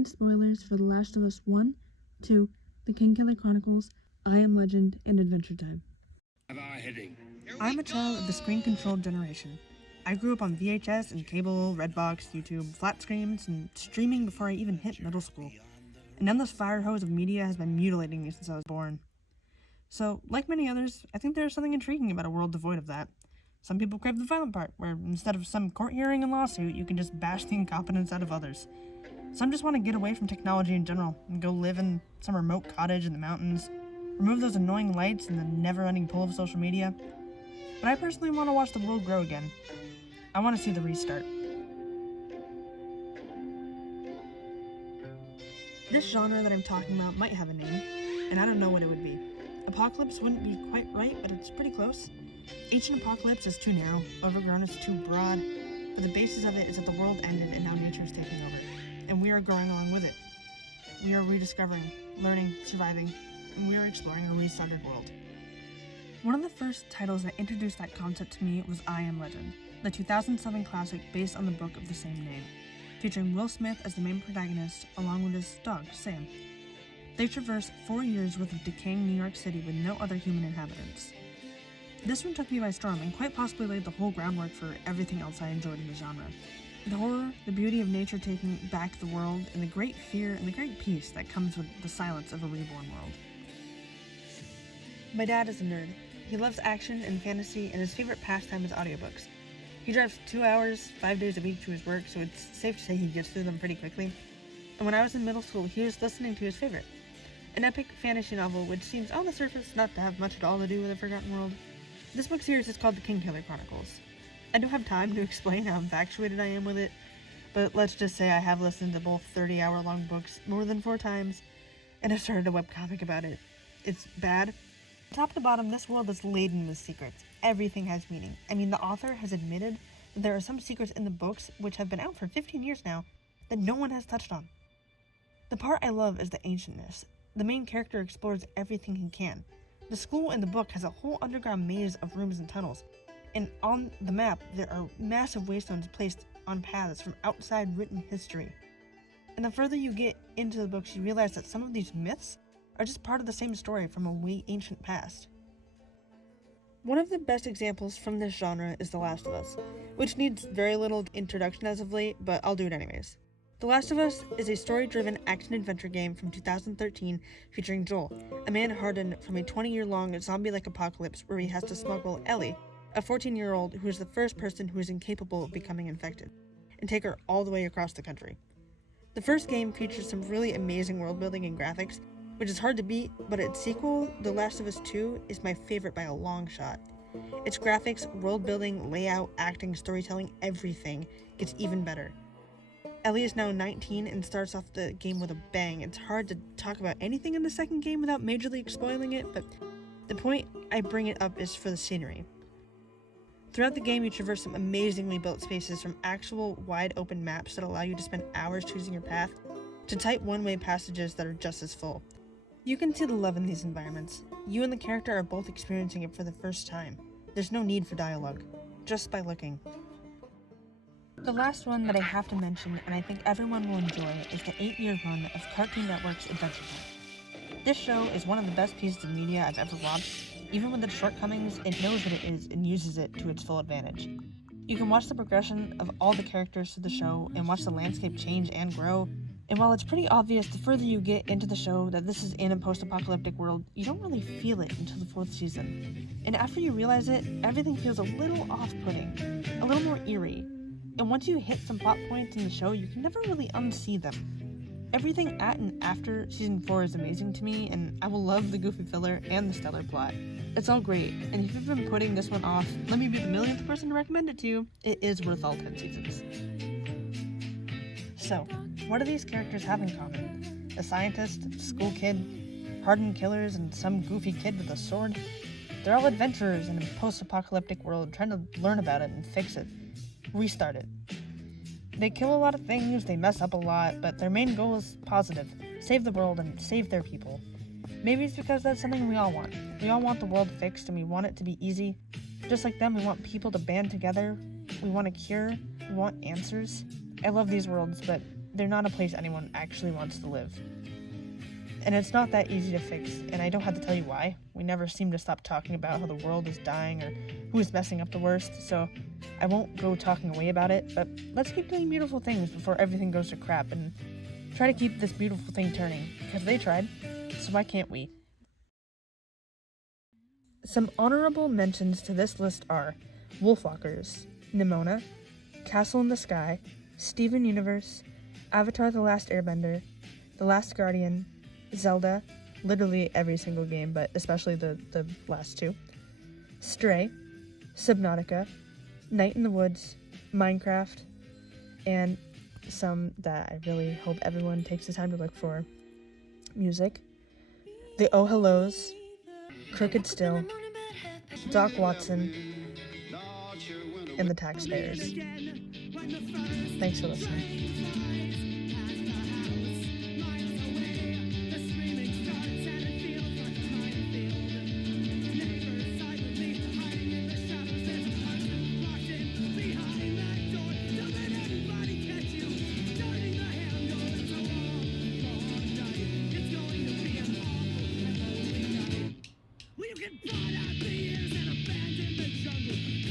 contains spoilers for The Last of Us 1, 2, The Kingkiller Chronicles, I Am Legend, and Adventure Time. I'm a child of the screen-controlled generation. I grew up on VHS and cable, Redbox, YouTube, flat screens, and streaming before I even hit middle school. An endless fire hose of media has been mutilating me since I was born. So, like many others, I think there's something intriguing about a world devoid of that. Some people crave the violent part, where instead of some court hearing and lawsuit, you can just bash the incompetence out of others. Some just want to get away from technology in general and go live in some remote cottage in the mountains, remove those annoying lights and the never-ending pull of social media. But I personally want to watch the world grow again. I want to see the restart. This genre that I'm talking about might have a name, and I don't know what it would be. Apocalypse wouldn't be quite right, but it's pretty close. Ancient apocalypse is too narrow, overgrown is too broad, but the basis of it is that the world ended and now nature is taking over, and we are growing along with it. We are rediscovering, learning, surviving, and we are exploring a restarted world. One of the first titles that introduced that concept to me was I Am Legend, the 2007 classic based on the book of the same name, featuring Will Smith as the main protagonist along with his dog, Sam. They traverse 4 years worth of decaying New York City with no other human inhabitants. This one took me by storm and quite possibly laid the whole groundwork for everything else I enjoyed in the genre. The horror, the beauty of nature taking back the world, and the great fear and the great peace that comes with the silence of a reborn world. My dad is a nerd. He loves action and fantasy, and his favorite pastime is audiobooks. He drives 2 hours, 5 days a week to his work, so it's safe to say he gets through them pretty quickly. And when I was in middle school, he was listening to his favorite, an epic fantasy novel which seems on the surface not to have much at all to do with a forgotten world. This book series is called The Kingkiller Chronicles. I don't have time to explain how infatuated I am with it, but let's just say I have listened to both 30-hour-long books more than 4 times, and I've started a webcomic about it. It's bad. Top to bottom, this world is laden with secrets. Everything has meaning. I mean, the author has admitted that there are some secrets in the books which have been out for 15 years now that no one has touched on. The part I love is the ancientness. The main character explores everything he can. The school in the book has a whole underground maze of rooms and tunnels, and on the map there are massive waystones placed on paths from outside written history. And the further you get into the books, you realize that some of these myths are just part of the same story from a way ancient past. One of the best examples from this genre is The Last of Us, which needs very little introduction as of late, but I'll do it anyways. The Last of Us is a story-driven action-adventure game from 2013 featuring Joel, a man hardened from a 20-year-long zombie-like apocalypse where he has to smuggle Ellie, a 14-year-old who is the first person who is incapable of becoming infected, and take her all the way across the country. The first game features some really amazing world-building and graphics, which is hard to beat, but its sequel, The Last of Us 2, is my favorite by a long shot. Its graphics, world-building, layout, acting, storytelling, everything gets even better. Ellie is now 19 and starts off the game with a bang. It's hard to talk about anything in the second game without majorly spoiling it, but the point I bring it up is for the scenery. Throughout the game, you traverse some amazingly built spaces, from actual wide open maps that allow you to spend hours choosing your path, to tight one-way passages that are just as full. You can see the love in these environments. You and the character are both experiencing it for the first time. There's no need for dialogue, just by looking. The last one that I have to mention, and I think everyone will enjoy, is the 8-year run of Cartoon Network's Adventure Time. This show is one of the best pieces of media I've ever watched. Even with its shortcomings, it knows what it is and uses it to its full advantage. You can watch the progression of all the characters through the show and watch the landscape change and grow. And while it's pretty obvious the further you get into the show that this is in a post-apocalyptic world, you don't really feel it until the 4th season. And after you realize it, everything feels a little off-putting, a little more eerie. And once you hit some plot points in the show, you can never really unsee them. Everything at and after Season 4 is amazing to me, and I will love the goofy filler and the stellar plot. It's all great, and if you've been putting this one off, let me be the millionth person to recommend it to you. It is worth all 10 seasons. So, what do these characters have in common? A scientist, a school kid, hardened killers, and some goofy kid with a sword? They're all adventurers in a post-apocalyptic world trying to learn about it and fix it. Restart it. They kill a lot of things, they mess up a lot, but their main goal is positive. Save the world and save their people. Maybe it's because that's something we all want. We all want the world fixed and we want it to be easy. Just like them, we want people to band together. We want a cure. We want answers. I love these worlds, but they're not a place anyone actually wants to live. And it's not that easy to fix, and I don't have to tell you why. We never seem to stop talking about how the world is dying or who is messing up the worst, so I won't go talking away about it, but let's keep doing beautiful things before everything goes to crap and try to keep this beautiful thing turning, because they tried, so why can't we? Some honorable mentions to this list are Wolfwalkers, Nimona, Castle in the Sky, Steven Universe, Avatar The Last Airbender, The Last Guardian, Zelda, literally every single game, but especially the last two, Stray, Subnautica, Night in the Woods, Minecraft, and some that I really hope everyone takes the time to look for, music, The Oh Hellos, Crooked Still, Doc Watson, and The Taxpayers. Thanks for listening. You can find out the